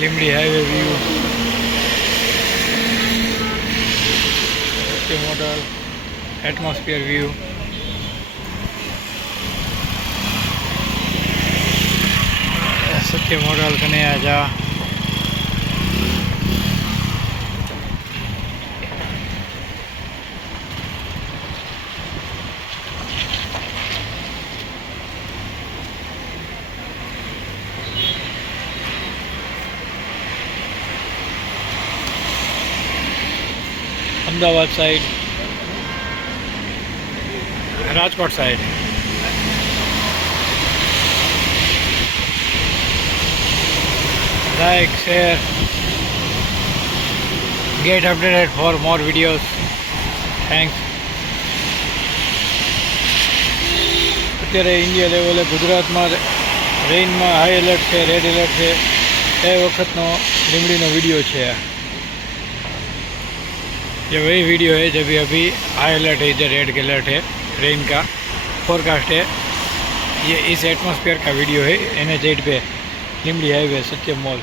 Limdi highway view model atmosphere view सत्य model कने आजा Amdavad side Rajkot side like share get updated for more videos thanks. अत्यारे India लेवले गुजरात में रेन में हाई एलर्ट है, रेड एलर्ट है। ए वक्तनो लीमड़ी वीडियो है। ये वही वीडियो है जब भी अभी हाई अलर्ट है, इधर रेड अलर्ट है, रेन का फोरकास्ट है। ये इस एटमॉस्फेयर का वीडियो है। NH8 पे लीमड़ी हाईवे सत्यम मॉल।